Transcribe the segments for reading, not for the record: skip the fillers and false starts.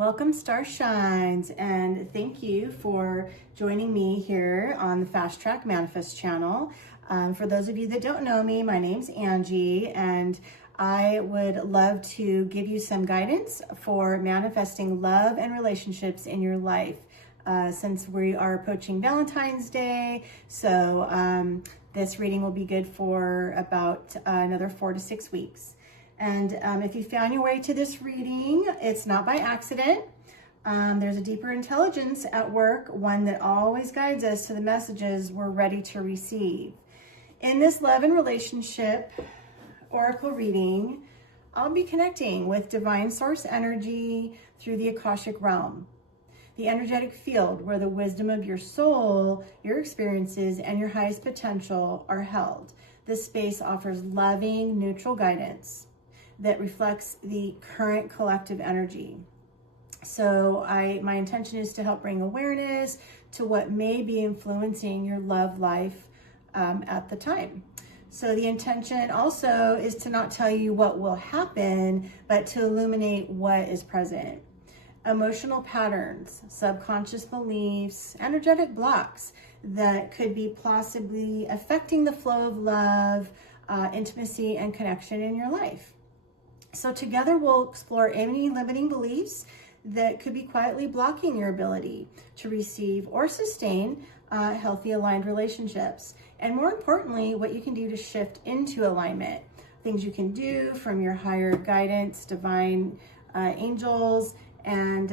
Welcome, Starshines, and thank you for joining me here on the FastTrak Manifest channel. For those of you that don't know me, my name's Angie, and I would love to give you some guidance for manifesting love and relationships in your life. Since we are approaching Valentine's Day, so this reading will be good for about another 4 to 6 weeks. And if you found your way to this reading, it's not by accident. There's a deeper intelligence at work, one that always guides us to the messages we're ready to receive. In this love and relationship oracle reading, I'll be connecting with divine source energy through the Akashic Realm, the energetic field where the wisdom of your soul, your experiences, and your highest potential are held. This space offers loving, neutral guidance that reflects the current collective energy. So my intention is to help bring awareness to what may be influencing your love life at the time. So the intention also is to not tell you what will happen, but to illuminate what is present. Emotional patterns, subconscious beliefs, energetic blocks that could be possibly affecting the flow of love, intimacy, and connection in your life. So together we'll explore any limiting beliefs that could be quietly blocking your ability to receive or sustain healthy aligned relationships. And more importantly, what you can do to shift into alignment. Things you can do from your higher guidance, divine angels, and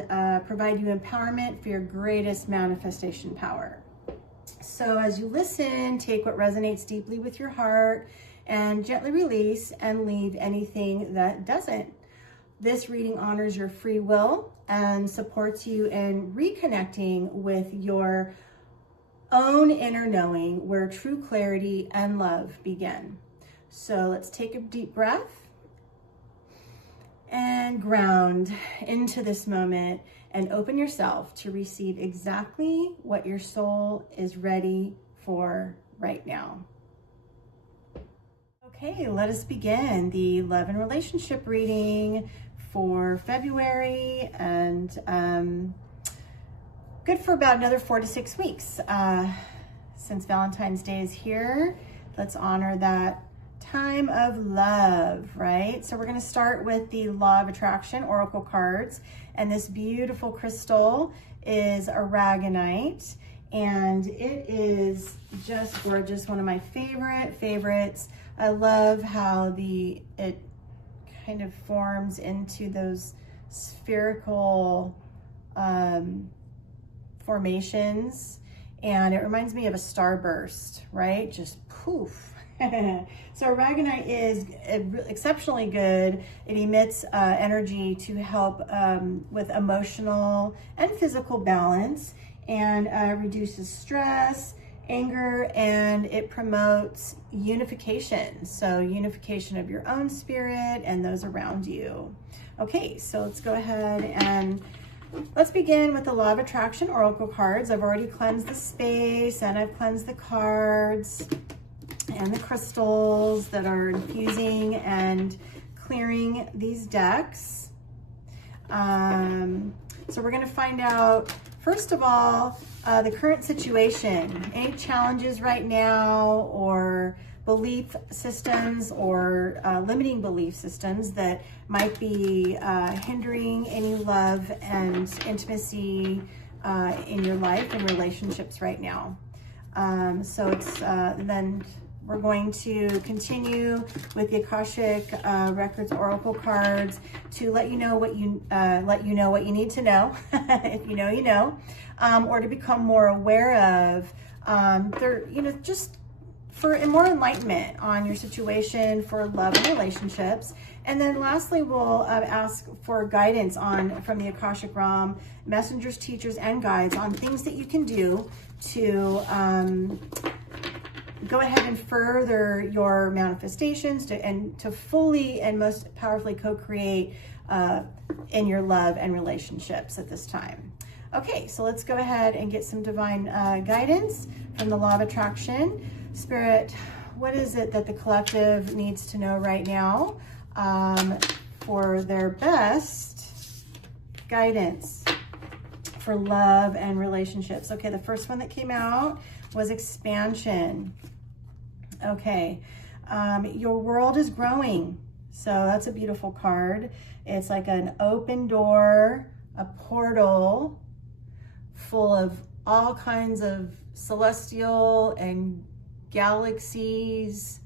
provide you empowerment for your greatest manifestation power. So as you listen, take what resonates deeply with your heart and gently release and leave anything that doesn't. This reading honors your free will and supports you in reconnecting with your own inner knowing where true clarity and love begin. So let's take a deep breath and ground into this moment and open yourself to receive exactly what your soul is ready for right now. Okay, let us begin the love and relationship reading for February, and good for about another 4 to 6 weeks. Since Valentine's Day is here, let's honor that time of love, right? So we're going to start with the Law of Attraction Oracle cards, and this beautiful crystal is aragonite, and it is just gorgeous. One of my favorites. I love how it kind of forms into those spherical formations, and it reminds me of a starburst, right? Just poof. So aragonite is exceptionally good. It emits energy to help with emotional and physical balance, and reduces stress, anger, and it promotes unification. So unification of your own spirit and those around you. Okay, so let's go ahead and let's begin with the Law of Attraction Oracle cards. I've already cleansed the space, and I've cleansed the cards and the crystals that are infusing and clearing these decks. So we're going to find out, first of all, the current situation, any challenges right now, or belief systems or limiting belief systems that might be hindering any love and intimacy in your life and relationships right now. So it's then we're going to continue with the Akashic Records Oracle cards to let you know what you need to know. If you know, you know, or to become more aware of. Just for more enlightenment on your situation for love and relationships. And then lastly, we'll ask for guidance from the Akashic Realm, messengers, teachers, and guides on things that you can do to go ahead and further your manifestations to fully and most powerfully co-create in your love and relationships at this time. Okay, so let's go ahead and get some divine guidance from the Law of Attraction. Spirit, what is it that the collective needs to know right now for their best guidance for love and relationships. Okay, the first one that came out was expansion. Okay, your world is growing. So that's a beautiful card. It's like an open door, a portal full of all kinds of celestial and galaxies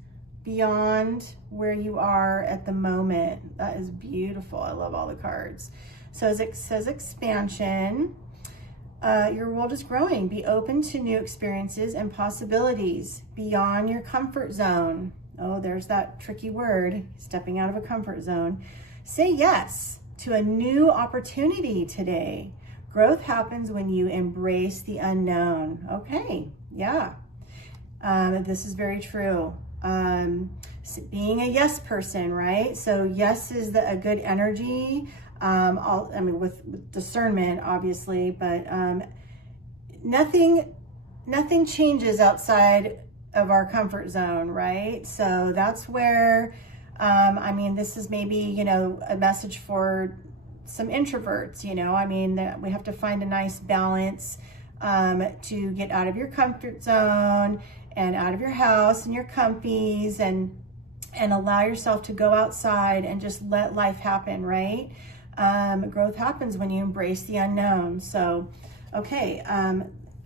beyond where you are at the moment. That is beautiful. I love all the cards. So as it says expansion, your world is growing. Be open to new experiences and possibilities beyond your comfort zone. Oh, there's that tricky word, stepping out of a comfort zone. Say yes to a new opportunity today. Growth happens when you embrace the unknown. Okay, yeah. This is very true. Being a yes person, right? So yes is a good energy. With discernment, obviously, but nothing changes outside of our comfort zone, right? So that's where, this is maybe, a message for some introverts, that we have to find a nice balance to get out of your comfort zone and out of your house and your comfies and allow yourself to go outside and just let life happen, right? Growth happens when you embrace the unknown. So, okay,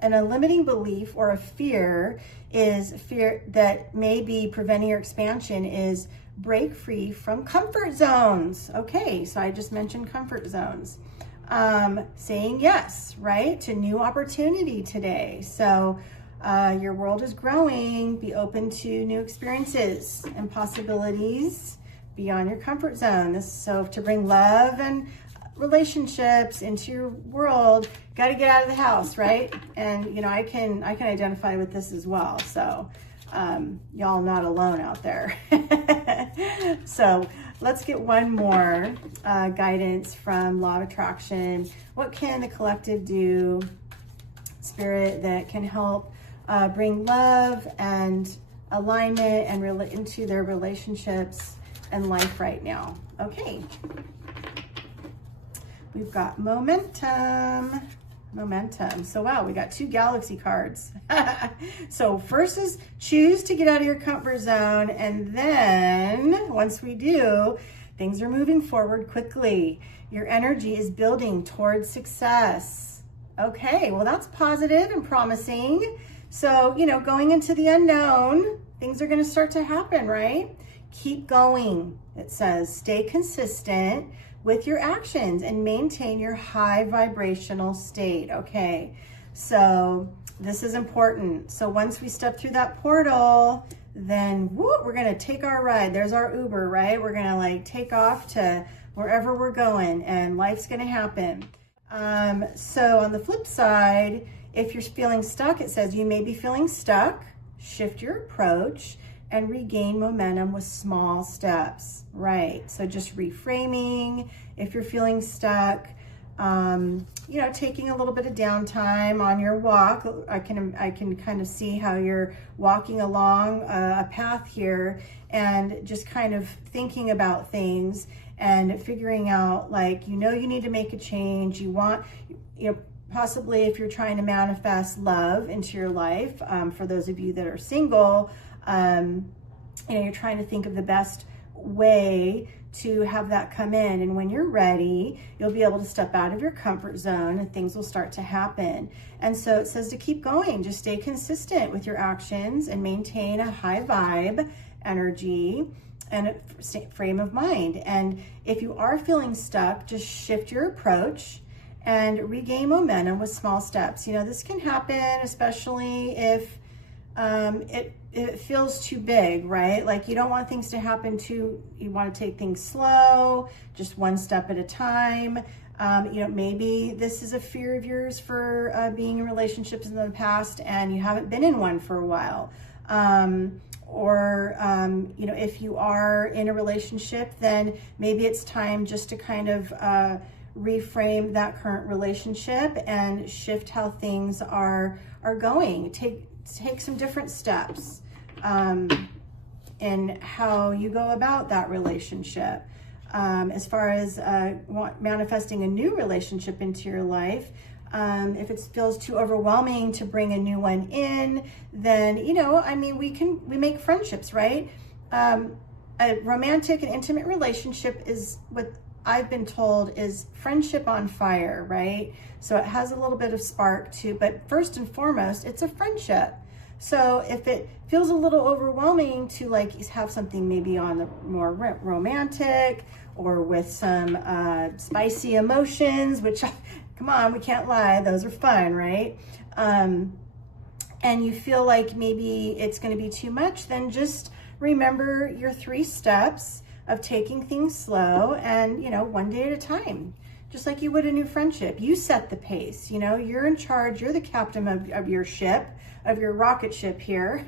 and a limiting belief or a fear that may be preventing your expansion is break free from comfort zones. Okay, so I just mentioned comfort zones. Saying yes, right, to new opportunity today. So your world is growing. Be open to new experiences and possibilities beyond your comfort zone. So to bring love and relationships into your world, got to get out of the house, right? And I can identify with this as well. So y'all not alone out there. So let's get one more guidance from Law of Attraction. What can the collective do, Spirit, that can help bring love and alignment and into their relationships and life right now? Okay. We've got momentum. So wow, we got 2 galaxy cards. So first is choose to get out of your comfort zone. And then once we do, things are moving forward quickly. Your energy is building towards success. Okay, well that's positive and promising. So, going into the unknown, things are going to start to happen, right? Keep going. It says stay consistent with your actions and maintain your high vibrational state. Okay, so this is important. So once we step through that portal, then we're gonna take our ride. There's our Uber, right? We're gonna take off to wherever we're going and life's gonna happen. So on the flip side, if you're feeling stuck, it says you may be feeling stuck, shift your approach and regain momentum with small steps, right? So just reframing, if you're feeling stuck, taking a little bit of downtime on your walk. I can kind of see how you're walking along a path here and just kind of thinking about things and figuring out you need to make a change. You want, possibly if you're trying to manifest love into your life, for those of you that are single, you're trying to think of the best way to have that come in. And when you're ready, you'll be able to step out of your comfort zone and things will start to happen. And so it says to keep going, just stay consistent with your actions and maintain a high vibe energy and a frame of mind. And if you are feeling stuck, just shift your approach and regain momentum with small steps. This can happen, especially if it feels too big, right? You don't want things to happen you want to take things slow, just one step at a time. Maybe this is a fear of yours for being in relationships in the past and you haven't been in one for a while. If you are in a relationship, then maybe it's time just to kind of reframe that current relationship and shift how things are going. Take some different steps in how you go about that relationship. as far as manifesting a new relationship into your life, if it feels too overwhelming to bring a new one in, then, you know, I mean, we make friendships, right? A romantic and intimate relationship is what I've been told is friendship on fire, right? So it has a little bit of spark too, but first and foremost, it's a friendship. So if it feels a little overwhelming to like have something maybe on the more romantic or with some spicy emotions, which come on, we can't lie, those are fun, right? And you feel like maybe it's going to be too much, then just remember your 3 steps of taking things slow and, you know, one day at a time, just like you would a new friendship. You set the pace, you know, you're in charge, you're the captain of your ship, of your rocket ship here.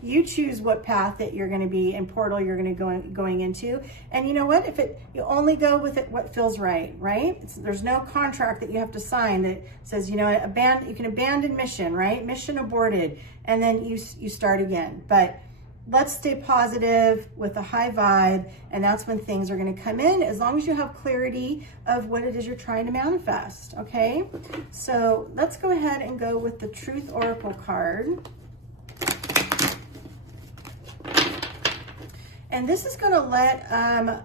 You choose what path that you're going to be and portal you're going to going into. And you know what, you only go with it what feels right, right? There's no contract that you have to sign that says, you know, you can abandon mission, right? Mission aborted, and then you start again. But let's stay positive with a high vibe, and that's when things are going to come in, as long as you have clarity of what it is you're trying to manifest, okay? So let's go ahead and go with the Truth Oracle card. And this is going to let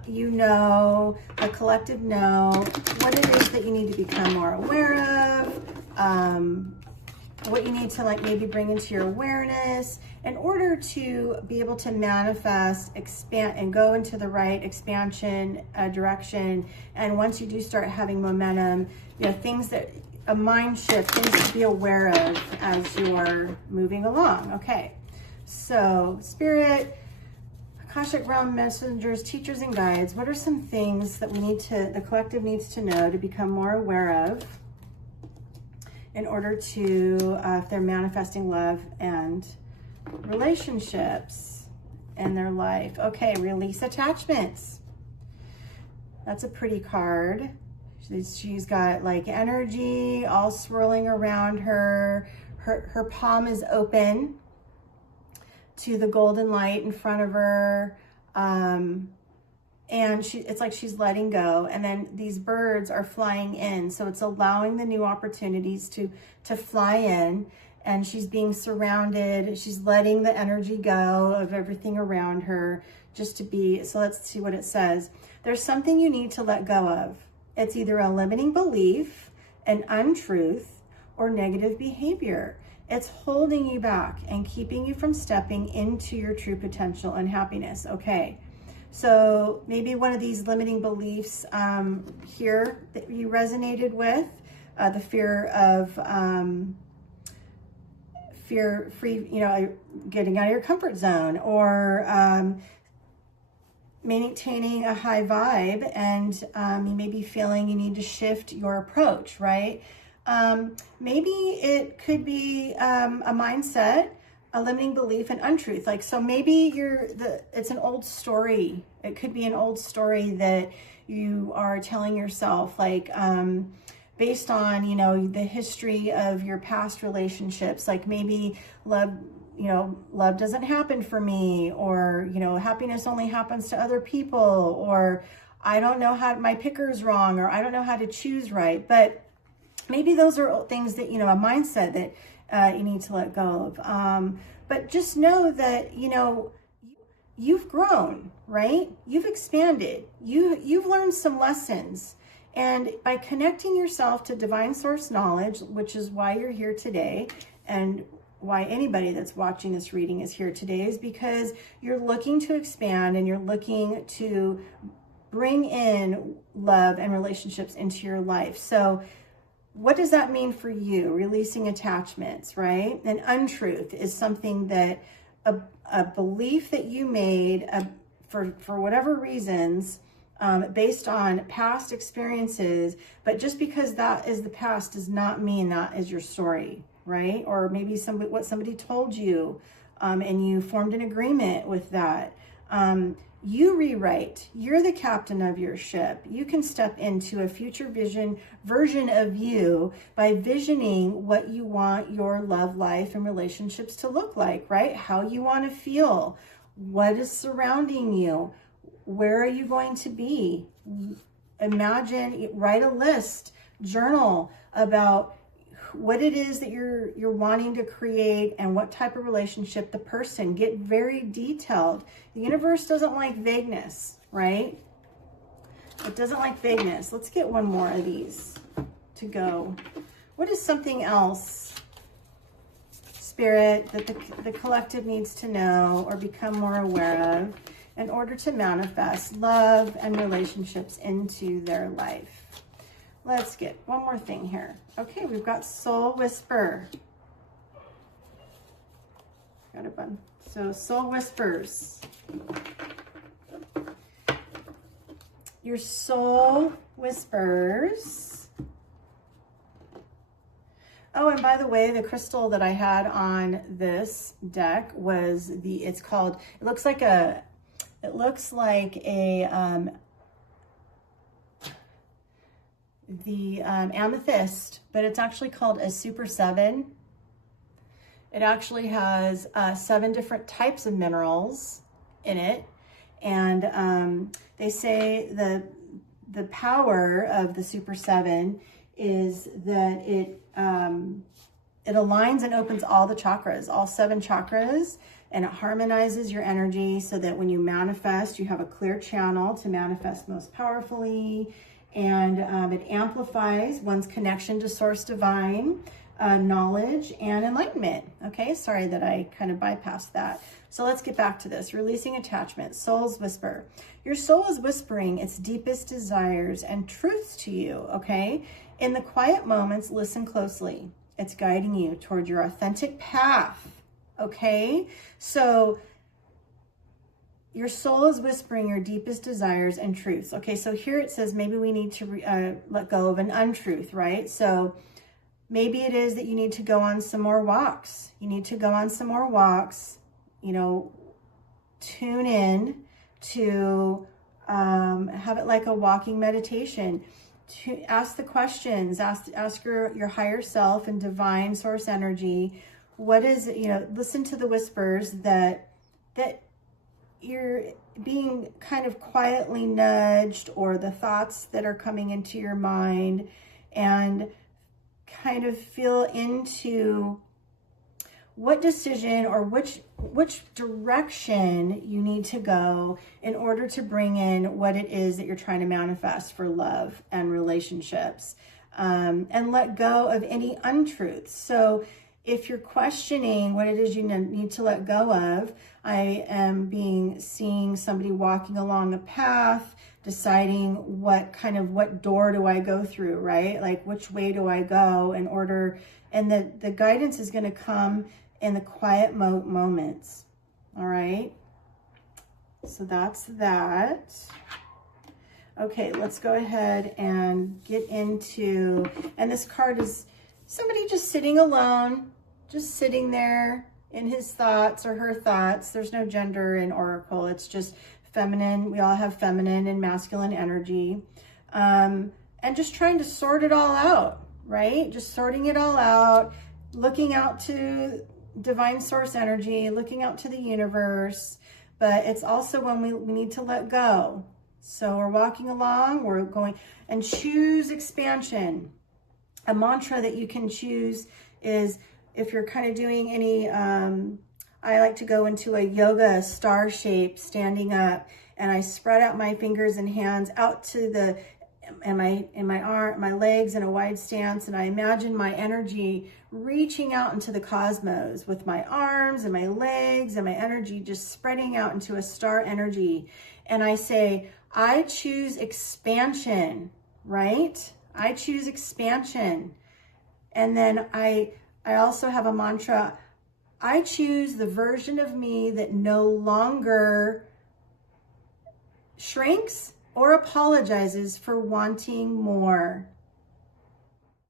you know, a collective know, what it is that you need to become more aware of, what you need to like maybe bring into your awareness in order to be able to manifest, expand, and go into the right expansion direction. And once you do start having momentum, you know, things that, a mind shift, things to be aware of as you're moving along. Okay, so Spirit, Akashic Realm messengers, teachers, and guides, what are some things that the collective needs to know to become more aware of in order to, if they're manifesting love and relationships in their life? Okay, release attachments. That's a pretty card. She's got like energy all swirling around her. Her palm is open to the golden light in front of her. And it's like she's letting go, and then these birds are flying in, so it's allowing the new opportunities to fly in, and she's being surrounded. She's letting the energy go of everything around her just to be. So let's see what it says. There's something you need to let go of. It's either a limiting belief, an untruth, or negative behavior. It's holding you back and keeping you from stepping into your true potential and happiness. Okay. So maybe one of these limiting beliefs here that you resonated with, the fear of getting out of your comfort zone, or maintaining a high vibe, and you may be feeling you need to shift your approach, right? Maybe it could be a mindset, a limiting belief, and untruth. Like, so maybe it's an old story. It could be an old story that you are telling yourself, like, based on, you know, the history of your past relationships. Like maybe love doesn't happen for me, or, you know, happiness only happens to other people, or I don't know how, my picker's wrong, or I don't know how to choose right. But maybe those are things that, you know, a mindset that you need to let go of. But just know that, you know, you've grown, right? You've expanded. You've learned some lessons. And by connecting yourself to divine source knowledge, which is why you're here today, and why anybody that's watching this reading is here today, is because you're looking to expand and you're looking to bring in love and relationships into your life. So what does that mean for you? Releasing attachments, right? An untruth is something that a belief that you made for whatever reasons, based on past experiences, but just because that is the past does not mean that is your story, right? Or maybe what somebody told you, and you formed an agreement with that. You rewrite. You're the captain of your ship. You can step into a future version of you by visioning what you want your love life and relationships to look like, right? How you want to feel, what is surrounding you, Where are you going to be? Imagine, write a list, journal about what it is that you're wanting to create and what type of relationship the person. Get very detailed. The universe doesn't like vagueness, right? It doesn't like vagueness. Let's get one more of these to go. What is something else, Spirit, that the collective needs to know or become more aware of in order to manifest love and relationships into their life? Let's get one more thing here. Okay, we've got Soul Whisper. Got a bun. So Soul Whispers. Your soul whispers. Oh, and by the way, the crystal that I had on this deck was it looks like a amethyst, but it's actually called a Super 7. It actually has 7 different types of minerals in it, and they say the power of the Super 7 is that it aligns and opens all the chakras, all 7 chakras, and it harmonizes your energy so that when you manifest, you have a clear channel to manifest most powerfully. And it amplifies one's connection to Source Divine, knowledge, and enlightenment. Okay, sorry that I kind of bypassed that. So let's get back to this. Releasing attachment, soul's whisper. Your soul is whispering its deepest desires and truths to you, okay? In the quiet moments, listen closely. It's guiding you toward your authentic path, okay? So your soul is whispering your deepest desires and truths. Okay, so here it says maybe we need to let go of an untruth, right? So maybe it is that you need to go on some more walks. You need to go on some more walks, you know, tune in to have it like a walking meditation. To ask the questions, ask your higher self and divine source energy. What is it, you know, listen to the whispers that you're being kind of quietly nudged, or the thoughts that are coming into your mind, and kind of feel into what decision or which direction you need to go in order to bring in what it is that you're trying to manifest for love and relationships, and let go of any untruths. So if you're questioning what it is you need to let go of, I am seeing somebody walking along a path, deciding what door do I go through, right? Like which way do I go in order, and the guidance is going to come in the quiet moments. All right. So that's that. Okay, let's go ahead and get into, and this card is somebody just sitting alone, just sitting there in his thoughts or her thoughts. There's no gender in Oracle. It's just feminine. We all have feminine and masculine energy. And just trying to sort it all out, right? Just sorting it all out, looking out to divine source energy, looking out to the universe. But it's also when we need to let go. So we're walking along, we're going, and choose expansion. A mantra that you can choose is, if you're kind of doing any, I like to go into a yoga star shape, standing up, and I spread out my fingers and hands out to my legs in a wide stance, and I imagine my energy reaching out into the cosmos with my arms and my legs and my energy just spreading out into a star energy. And I say, I choose expansion, right? I choose expansion. And then I also have a mantra. I choose the version of me that no longer shrinks or apologizes for wanting more.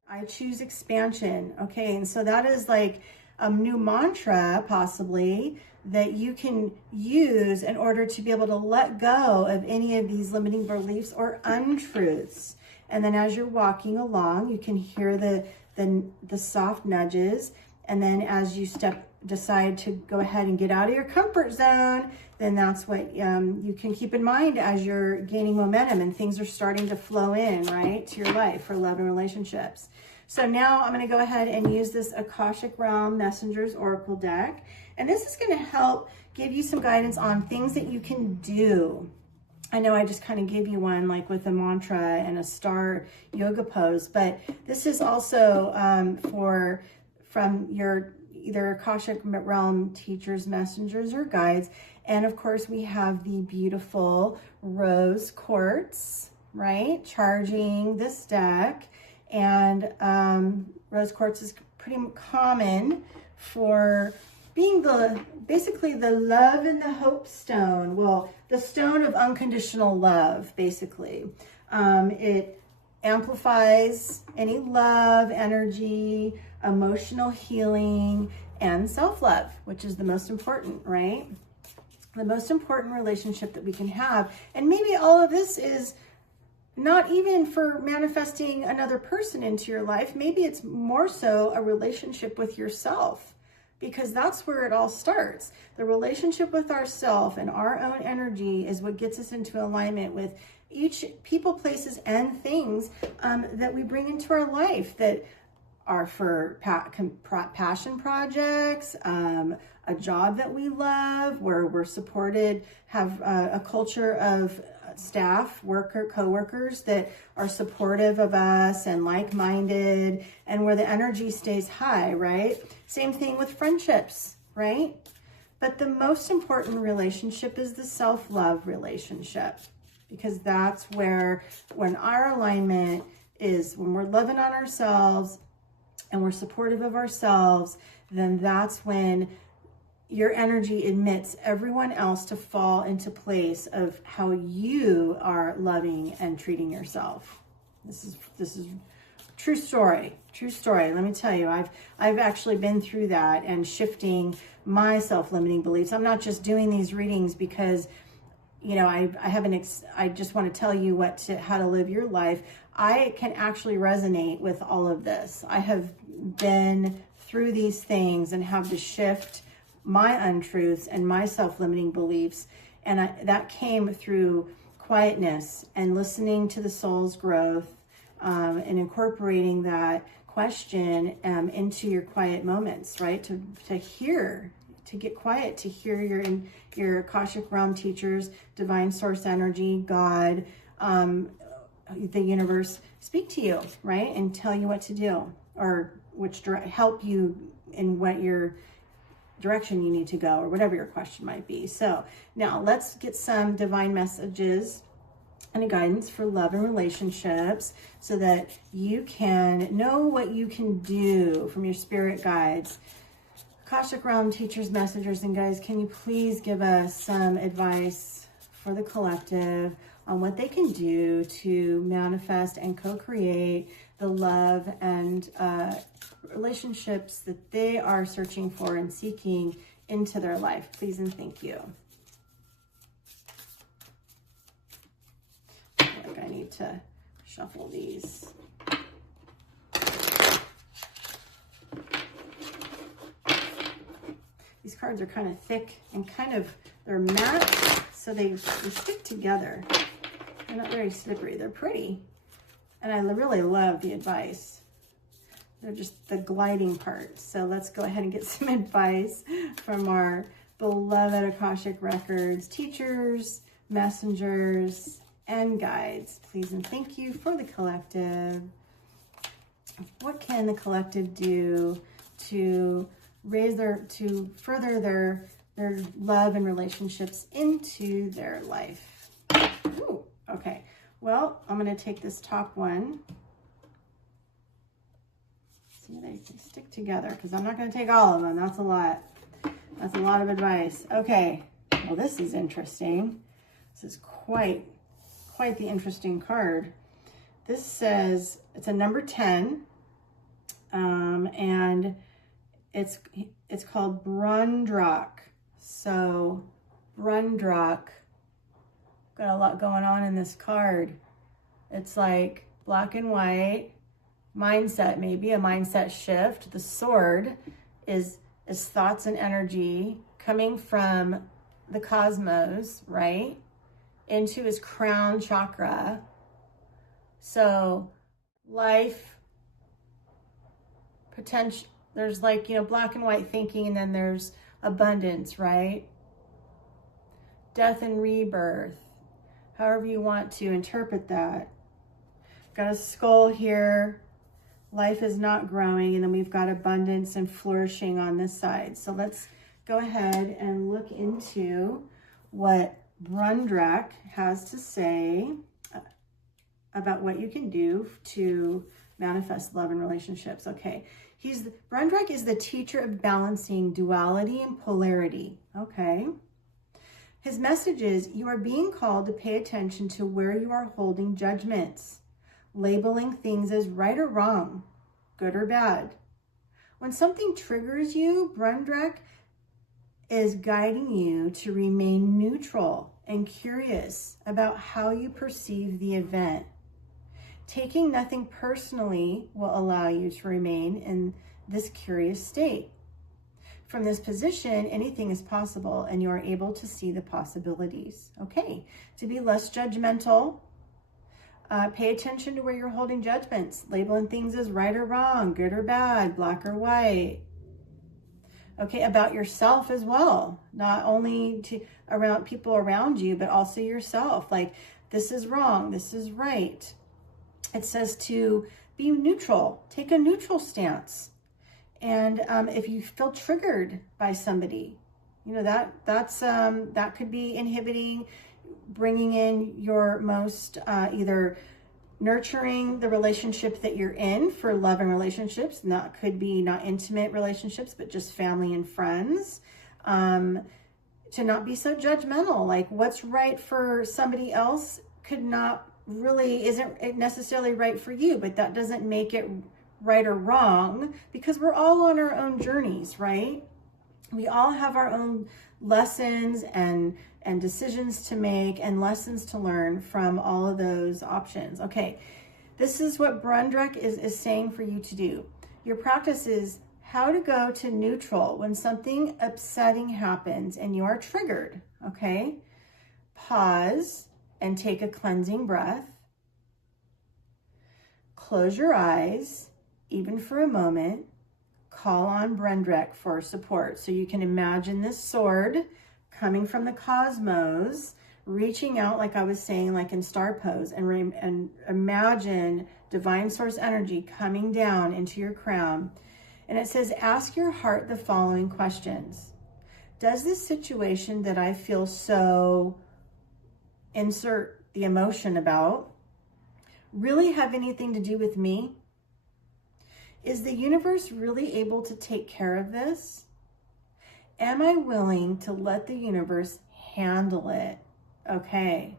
I choose expansion. Okay, and so that is like a new mantra possibly that you can use in order to be able to let go of any of these limiting beliefs or untruths. And then as you're walking along, you can hear the soft nudges. And then as you step decide to go ahead and get out of your comfort zone, then that's what you can keep in mind as you're gaining momentum and things are starting to flow in, right, to your life for love and relationships. So now I'm going to go ahead and use this Akashic Realm Messengers Oracle deck. And this is going to help give you some guidance on things that you can do. I know I just kind of gave you one like with a mantra and a star yoga pose, but this is also from your either Akashic Realm teachers, messengers, or guides. And of course, we have the beautiful rose quartz, right? Charging this deck. And rose quartz is pretty common for being basically the love and the hope stone. Well, the stone of unconditional love, basically. It amplifies any love, energy, emotional healing, and self-love, which is the most important, right? The most important relationship that we can have. And maybe all of this is not even for manifesting another person into your life. Maybe it's more so a relationship with yourself, because that's where it all starts. The relationship with ourself and our own energy is what gets us into alignment with each people, places, and things that we bring into our life that are for passion projects, a job that we love, where we're supported, have a culture of staff, co-workers that are supportive of us and like-minded, and where the energy stays high, right? Same thing with friendships, right? But the most important relationship is the self-love relationship, because that's where, when our alignment is, when we're loving on ourselves and we're supportive of ourselves, then that's when your energy admits everyone else to fall into place of how you are loving and treating yourself. This is true story. Let me tell you, I've actually been through that and shifting my self-limiting beliefs. I'm not just doing these readings because, you know, I just want to tell you how to live your life. I can actually resonate with all of this. I have been through these things and have to shift my untruths and my self-limiting beliefs. And that came through quietness and listening to the soul's growth, and incorporating that question into your quiet moments, right? To hear, to get quiet, to hear your Akashic Realm teachers, divine source energy, God, the universe speak to you, right? And tell you what to do, or help you in what your direction you need to go, or whatever your question might be. So now let's get some divine messages and a guidance for love and relationships, so that you can know what you can do from your spirit guides. Akashic Realm teachers, messengers, and guides, can you please give us some advice for the collective on what they can do to manifest and co-create the love and relationships that they are searching for and seeking into their life? Please and thank you. I feel like I need to shuffle these. These cards are kind of thick and they're matte, so they stick together. They're not very slippery. They're pretty. And I really love the advice. They're just the gliding part. So let's go ahead and get some advice from our beloved Akashic Records teachers, messengers, and guides. Please and thank you for the collective. What can the collective do to further their love and relationships into their life? Ooh, okay. Well, I'm going to take this top one. See, they stick together, because I'm not going to take all of them. That's a lot. That's a lot of advice. Okay. Well, this is interesting. This is quite the interesting card. This says it's a number 10, and it's called Brundrock. So Brundrock, got a lot going on in this card. It's like black and white mindset, maybe a mindset shift. The sword is is thoughts and energy coming from the cosmos, right, into his crown chakra. So life, potential, there's like, black and white thinking, and then there's abundance, right? Death and rebirth, however you want to interpret that. Got a skull here. Life is not growing, and then we've got abundance and flourishing on this side. So let's go ahead and look into what Brundrak has to say about what you can do to manifest love and relationships. Okay, Brundrak is the teacher of balancing duality and polarity. Okay. His message is, you are being called to pay attention to where you are holding judgments, labeling things as right or wrong, good or bad. When something triggers you, Brundrak is guiding you to remain neutral and curious about how you perceive the event. Taking nothing personally will allow you to remain in this curious state. From this position, anything is possible, and you are able to see the possibilities. Okay, to be less judgmental, pay attention to where you're holding judgments, labeling things as right or wrong, good or bad, black or white. Okay, about yourself as well, not only around people around you, but also yourself. Like, this is wrong, this is right. It says to be neutral, take a neutral stance. And if you feel triggered by somebody, that could be inhibiting, bringing in your most either nurturing the relationship that you're in for love and relationships. And that could be not intimate relationships, but just family and friends. To not be so judgmental, like what's right for somebody else isn't necessarily right for you, but that doesn't make it right or wrong, because we're all on our own journeys, right? We all have our own lessons and decisions to make and lessons to learn from all of those options. Okay, this is what Brundrak is saying for you to do. Your practice is how to go to neutral when something upsetting happens and you are triggered. Okay, pause and take a cleansing breath. Close your eyes, even for a moment. Call on Brundrak for support. So you can imagine this sword coming from the cosmos, reaching out, like I was saying, like in star pose, and imagine divine source energy coming down into your crown. And it says, ask your heart the following questions. Does this situation that I feel so, insert the emotion about, really have anything to do with me? Is the universe really able to take care of this? Am I willing to let the universe handle it? Okay,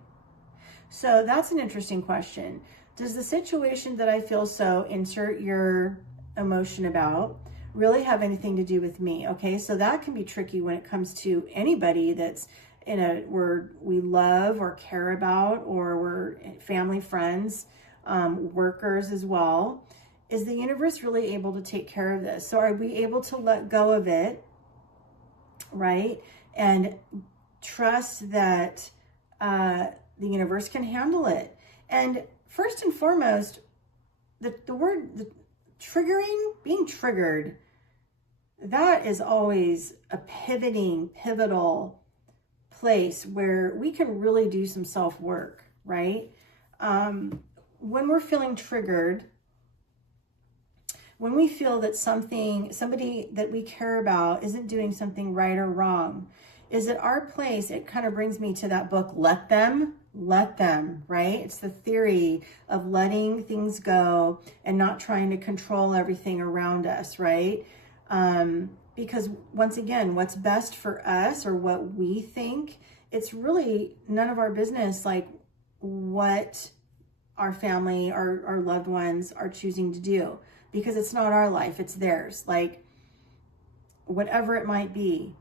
so that's an interesting question. Does the situation that I feel so, insert your emotion about, really have anything to do with me? Okay, so that can be tricky when it comes to anybody that's we love or care about, or we're family, friends, workers as well. Is the universe really able to take care of this? So are we able to let go of it, right? And trust that the universe can handle it. And first and foremost, the triggering, being triggered, that is always a pivotal place where we can really do some self-work, right? When we're feeling triggered, when we feel that somebody that we care about isn't doing something right or wrong, is it our place? It kind of brings me to that book, Let Them, right? It's the theory of letting things go and not trying to control everything around us, right? Because once again, what's best for us or what we think, it's really none of our business, like what our family, our loved ones are choosing to do, because it's not our life, it's theirs, like whatever it might be.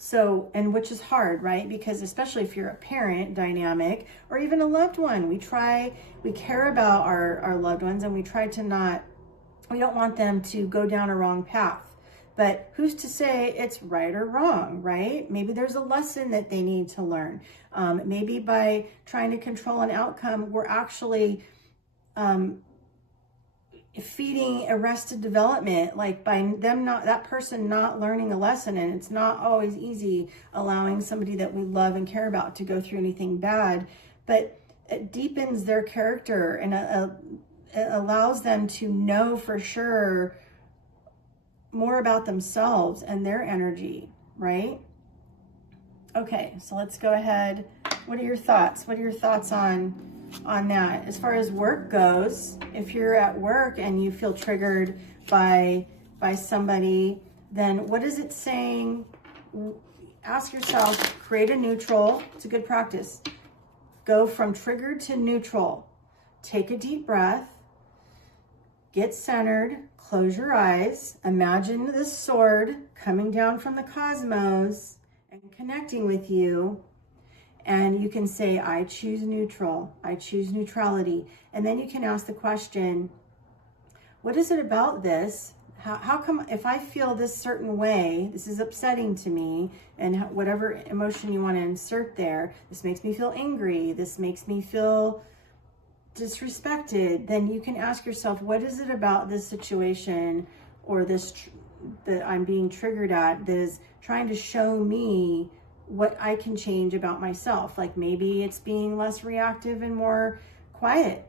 So, and which is hard, right? Because especially if you're a parent dynamic or even a loved one, we care about our loved ones, and we don't want them to go down a wrong path. but who's to say it's right or wrong, right? Maybe there's a lesson that they need to learn. Maybe by trying to control an outcome, we're actually feeding arrested development, like by them that person not learning a lesson. And it's not always easy allowing somebody that we love and care about to go through anything bad, but it deepens their character, and it allows them to know for sure more about themselves and their energy, right? Okay, so let's go ahead. What are your thoughts? What are your thoughts on that? As far as work goes, if you're at work and you feel triggered by somebody, then what is it saying? Ask yourself, create a neutral. It's a good practice. Go from triggered to neutral. Take a deep breath. Get centered. Close your eyes. Imagine this sword coming down from the cosmos and connecting with you. And you can say, I choose neutral. I choose neutrality. And then you can ask the question, what is it about this? How come if I feel this certain way, this is upsetting to me, and whatever emotion you want to insert there, this makes me feel angry, this makes me feel disrespected, then you can ask yourself, what is it about this situation or this that I'm being triggered at that is trying to show me what I can change about myself? Like maybe it's being less reactive and more quiet.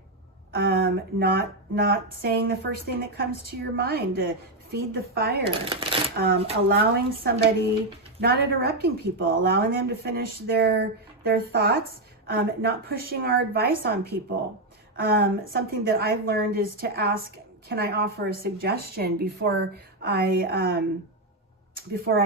Not saying the first thing that comes to your mind, to feed the fire, allowing somebody, not interrupting people, allowing them to finish their thoughts, not pushing our advice on people. Something that I've learned is to ask, can I offer a suggestion before I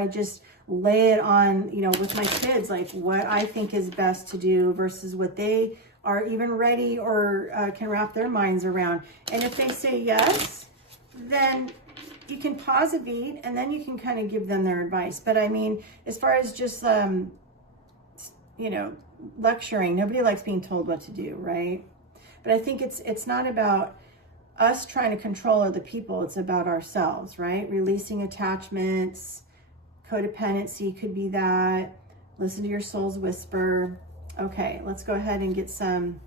just lay it on, with my kids, like what I think is best to do versus what they are even ready or can wrap their minds around. And if they say yes, then you can pause a beat and then you can kind of give them their advice. But I mean, as far as just, lecturing, nobody likes being told what to do, right? But I think it's not about us trying to control other people. It's about ourselves, right? Releasing attachments, codependency could be that. Listen to your soul's whisper. Okay, let's go ahead and get some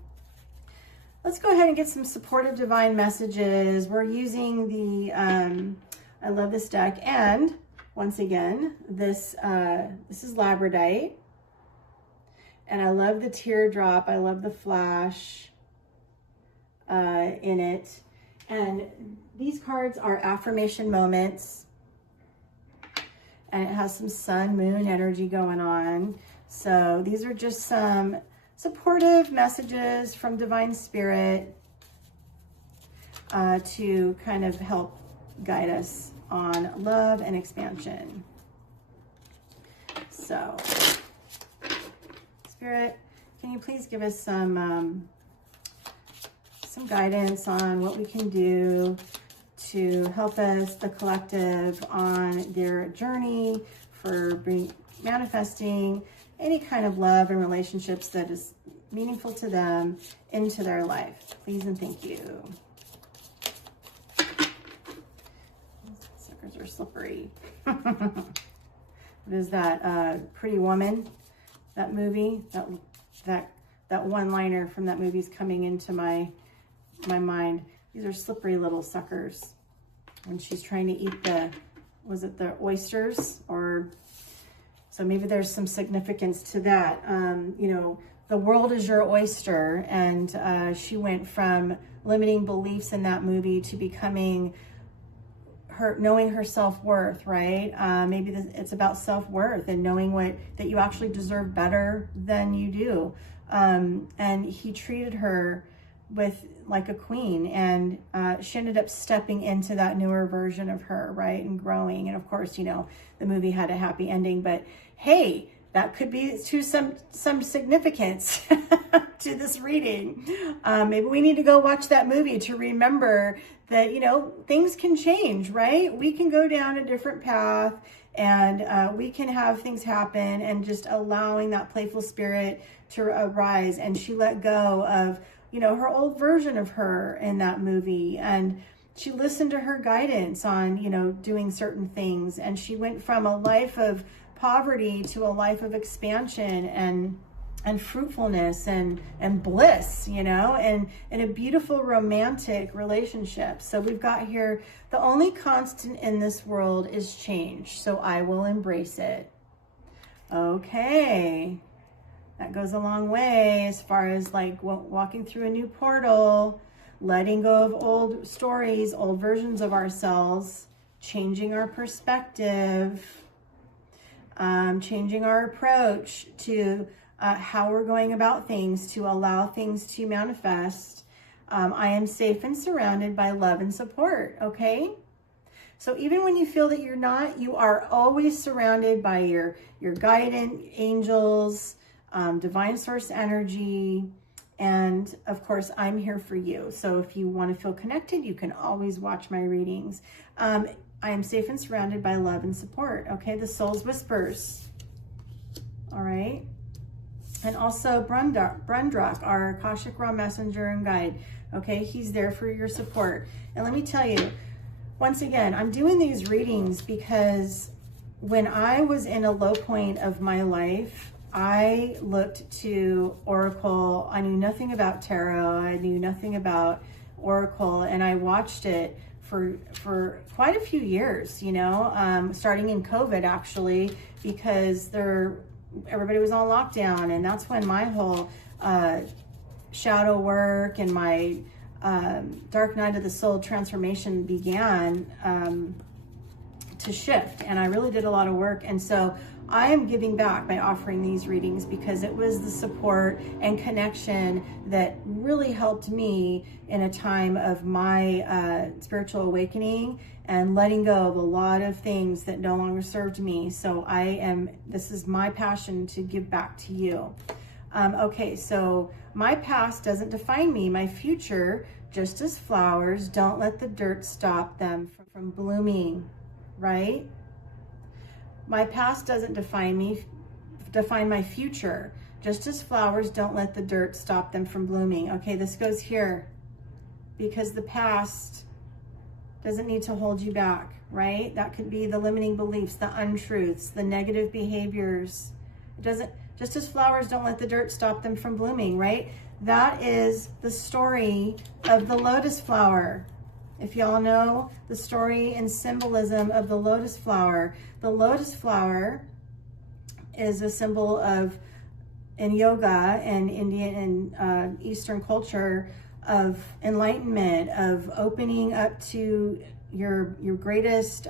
supportive divine messages. We're using the, I love this deck. And once again, this is labradite. And I love the teardrop. I love the flash in it. And these cards are affirmation moments. And it has some sun, moon energy going on. So these are just some supportive messages from Divine Spirit to kind of help guide us on love and expansion. So, Spirit, can you please give us some guidance on what we can do to help us, the collective, on their journey for manifesting any kind of love and relationships that is meaningful to them into their life. Please and thank you. Suckers are slippery. What is that? Pretty Woman, that movie, that one-liner from that movie is coming into my mind. These are slippery little suckers. When she's trying to eat the oysters, or so maybe there's some significance to that. The world is your oyster, and she went from limiting beliefs in that movie to becoming knowing her self-worth, right? Maybe it's about self-worth and knowing that you actually deserve better than you do. And he treated her like a queen, and she ended up stepping into that newer version of her, right? And growing. And of course, the movie had a happy ending, but hey, that could be to some significance to this reading. Maybe we need to go watch that movie to remember that, things can change, right? We can go down a different path, and we can have things happen, and just allowing that playful spirit to arise. And she let go of, her old version of her in that movie. And she listened to her guidance on, you know, doing certain things. And she went from a life of poverty to a life of expansion and fruitfulness and bliss, you know, and a beautiful romantic relationship. So we've got here, the only constant in this world is change, so I will embrace it. Okay, that goes a long way as far as like walking through a new portal, letting go of old stories, old versions of ourselves, changing our perspective, changing our approach to how we're going about things to allow things to manifest. I am safe and surrounded by love and support, okay? So even when you feel that you're not, you are always surrounded by your guidance angels, divine source energy, and of course, I'm here for you. So if you want to feel connected, you can always watch my readings. I am safe and surrounded by love and support, okay? The soul's whispers, all right? And also Brundrock, our Akashic Realm messenger and guide, okay? He's there for your support. And let me tell you, once again, I'm doing these readings because when I was in a low point of my life, I looked to Oracle. I knew nothing about tarot. I knew nothing about Oracle, and I watched it for quite a few years, you know, starting in COVID actually, because everybody was on lockdown, and that's when my whole shadow work and my dark night of the soul transformation began to shift, and I really did a lot of work. And so I am giving back by offering these readings because it was the support and connection that really helped me in a time of my spiritual awakening and letting go of a lot of things that no longer served me. So this is my passion to give back to you. Okay, so my past doesn't define me. My future, just as flowers, don't let the dirt stop them from blooming, right? My past doesn't define my future. Just as flowers don't let the dirt stop them from blooming. Okay, this goes here because the past doesn't need to hold you back, right? That could be the limiting beliefs, the untruths, the negative behaviors. Just as flowers don't let the dirt stop them from blooming, right? That is the story of the lotus flower. If y'all know the story and symbolism of the lotus flower is a symbol of, in yoga and Indian and Eastern culture, of enlightenment, of opening up to your greatest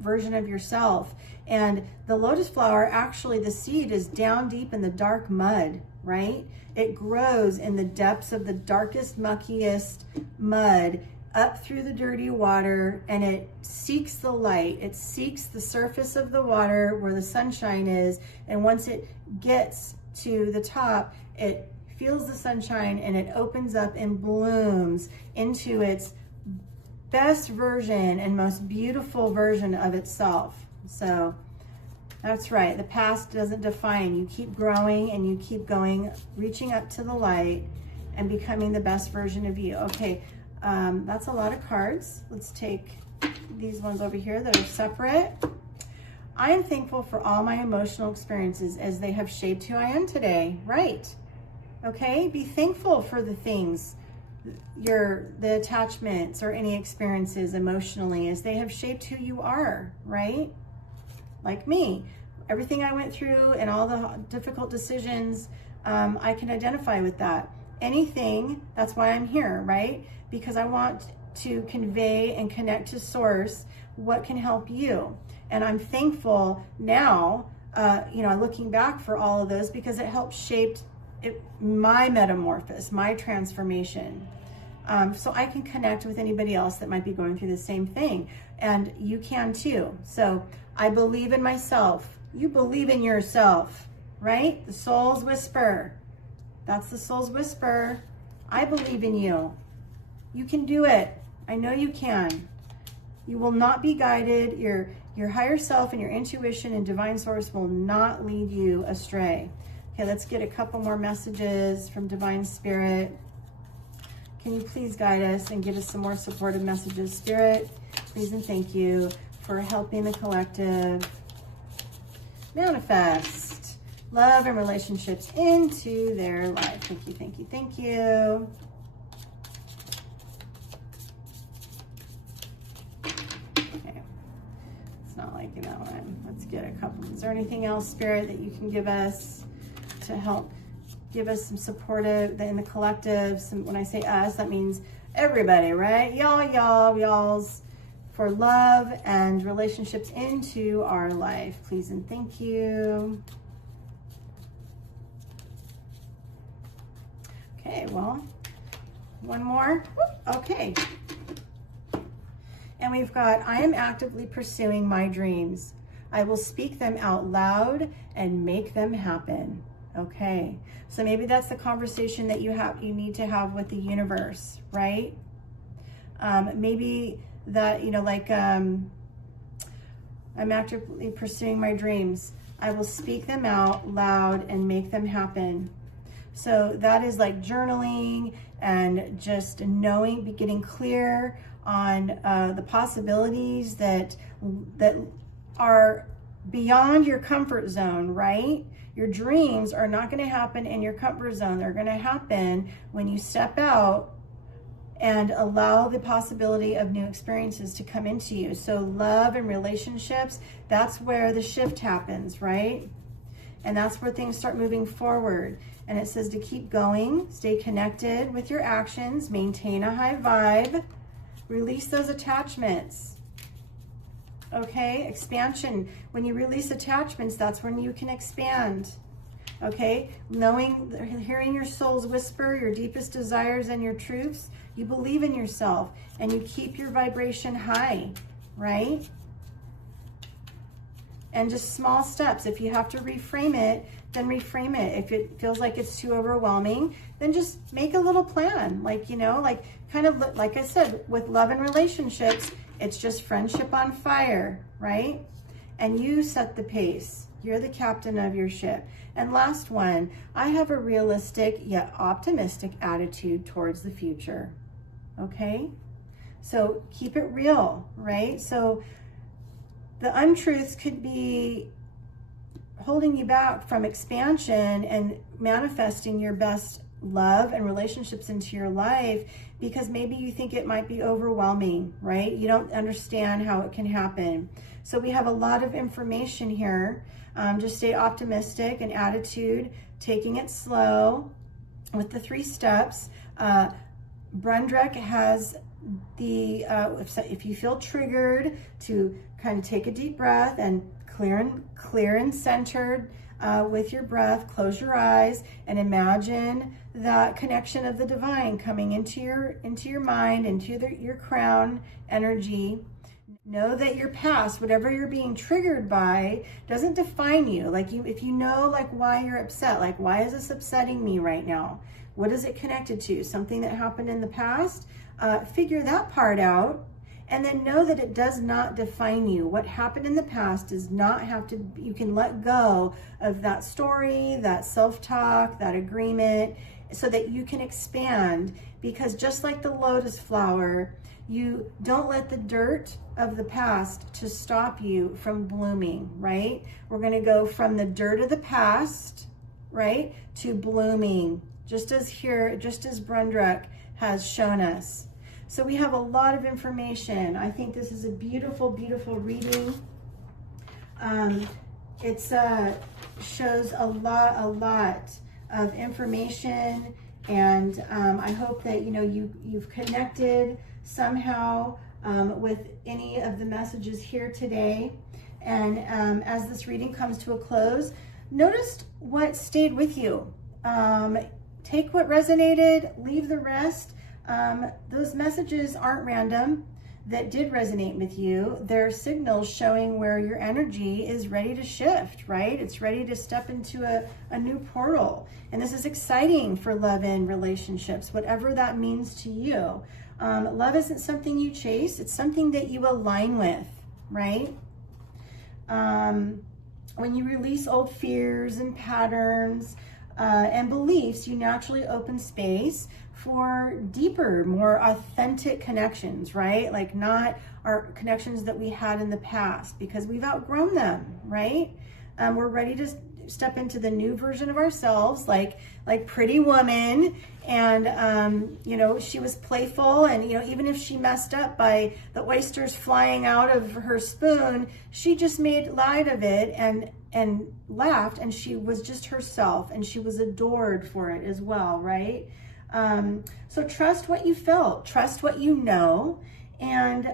version of yourself. And the lotus flower, actually, the seed is down deep in the dark mud, right? It grows in the depths of the darkest, muckiest mud, up through the dirty water, and it seeks the light. It seeks the surface of the water where the sunshine is, and once it gets to the top, it feels the sunshine and it opens up and blooms into its best version and most beautiful version of itself. So that's right, the past doesn't define. You keep growing and you keep going, reaching up to the light and becoming the best version of you. Okay, that's a lot of cards. Let's take these ones over here that are separate. I am thankful for all my emotional experiences as they have shaped who I am today. Right. Okay, be thankful for the things, the attachments or any experiences emotionally as they have shaped who you are, right? Like me, everything I went through and all the difficult decisions, I can identify with that. Anything, that's why I'm here, right? Because I want to convey and connect to source what can help you. And I'm thankful now, looking back for all of those, because it helped shape my metamorphosis, my transformation. So I can connect with anybody else that might be going through the same thing. And you can too. So I believe in myself. You believe in yourself, right? The soul's whisper. That's the soul's whisper. I believe in you. You can do it. I know you can. You will not be guided. Your higher self and your intuition and divine source will not lead you astray. Okay, let's get a couple more messages from Divine Spirit. Can you please guide us and give us some more supportive messages? Spirit, please and thank you for helping the collective manifest love and relationships into their life. Thank you, thank you, thank you. Okay, it's not liking that one. Let's get a couple. Is there anything else, Spirit, that you can give us to help give us some supportive in the collective? Some, when I say us, that means everybody, right? Y'all's, for love and relationships into our life. Please and thank you. Okay, well, one more. Okay. And we've got, I am actively pursuing my dreams. I will speak them out loud and make them happen. Okay, so maybe that's the conversation that you need to have with the universe, right? Maybe that, you know, like, I'm actively pursuing my dreams. I will speak them out loud and make them happen. So that is like journaling and just knowing, getting clear on the possibilities that are beyond your comfort zone, right? Your dreams are not going to happen in your comfort zone. They're going to happen when you step out and allow the possibility of new experiences to come into you. So love and relationships, that's where the shift happens, right? And that's where things start moving forward. And it says to keep going, stay connected with your actions, maintain a high vibe, release those attachments. Okay, expansion. When you release attachments, that's when you can expand. Okay, knowing, hearing your soul's whisper, your deepest desires and your truths, you believe in yourself and you keep your vibration high, right? And just small steps. If you have to reframe it, then reframe it. If it feels like it's too overwhelming, then just make a little plan. Like, you know, like kind of like I said, with love and relationships, it's just friendship on fire, right? And you set the pace. You're the captain of your ship. And last one, I have a realistic yet optimistic attitude towards the future. Okay? So keep it real, right? So the untruths could be holding you back from expansion and manifesting your best love and relationships into your life because maybe you think it might be overwhelming, right? You don't understand how it can happen. So we have a lot of information here. Just stay optimistic and attitude, taking it slow with the 3 steps. Brundrek has the, if you feel triggered, to kind of take a deep breath and clear and centered with your breath. Close your eyes and imagine that connection of the divine coming into your mind, into your crown energy. Know that your past, whatever you're being triggered by, doesn't define you. Like if you know like why you're upset, like why is this upsetting me right now? What is it connected to? Something that happened in the past? Figure that part out. And then know that it does not define you. What happened in the past does not have to, you can let go of that story, that self-talk, that agreement, so that you can expand. Because just like the lotus flower, you don't let the dirt of the past to stop you from blooming, right? We're gonna go from the dirt of the past, right, to blooming, just as Brundrek has shown us. So we have a lot of information. I think this is a beautiful, beautiful reading. It shows a lot of information, and I hope that you've connected somehow with any of the messages here today. And as this reading comes to a close, notice what stayed with you. Take what resonated, leave the rest. Those messages aren't random. That did resonate with you. They're signals showing where your energy is ready to shift, right? It's ready to step into a new portal. And this is exciting for love and relationships, whatever that means to you. Love isn't something you chase. It's something that you align with, right? When you release old fears and patterns, and beliefs, you naturally open space for deeper, more authentic connections, right? Like not our connections that we had in the past because we've outgrown them, right? We're ready to step into the new version of ourselves, like Pretty Woman. And, you know, she was playful, and, you know, even if she messed up by the oysters flying out of her spoon, she just made light of it and laughed, and she was just herself, and she was adored for it as well, right? So trust what you felt, trust what you know, and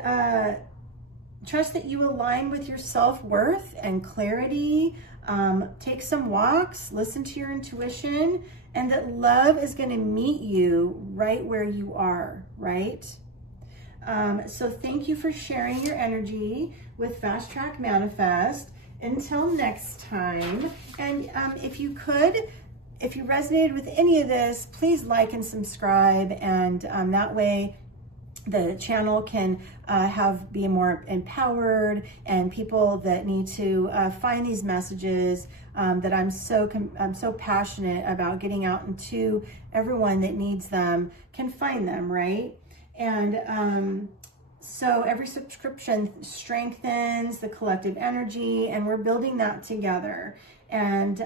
trust that you align with your self-worth and clarity. Take some walks, listen to your intuition, and that love is going to meet you right where you are, right? So thank you for sharing your energy with FastTrak Manifest. Until next time, and if you resonated with any of this, please like and subscribe, and that way the channel can be more empowered, and people that need to find these messages that I'm so passionate about getting out into everyone that needs them can find them, right? And so every subscription strengthens the collective energy, and we're building that together. And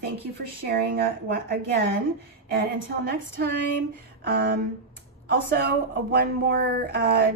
thank you for sharing again. And until next time, also, one more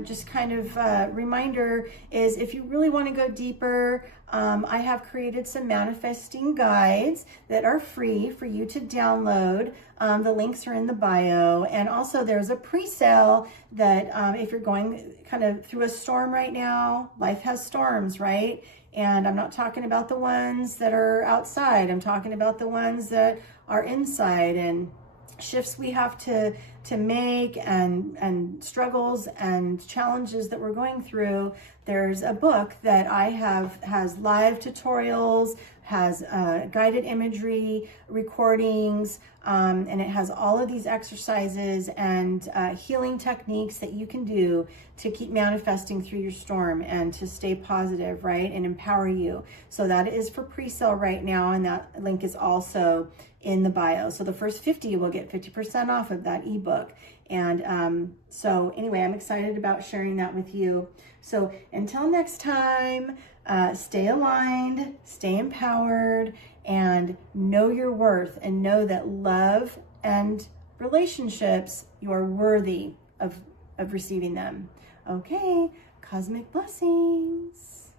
just kind of reminder is if you really want to go deeper, I have created some manifesting guides that are free for you to download. The links are in the bio. And also there's a pre-sale that if you're going kind of through a storm right now, life has storms, right? And I'm not talking about the ones that are outside. I'm talking about the ones that are inside, and shifts we have to make, and struggles and challenges that we're going through. There's a book that I have, has live tutorials, has guided imagery, recordings, and it has all of these exercises and healing techniques that you can do to keep manifesting through your storm and to stay positive, right, and empower you. So that is for pre-sale right now, and that link is also in the bio. So the first 50 will get 50% off of that ebook. And so anyway, I'm excited about sharing that with you. So until next time, stay aligned, stay empowered, and know your worth, and know that love and relationships, you are worthy of receiving them. Okay, cosmic blessings.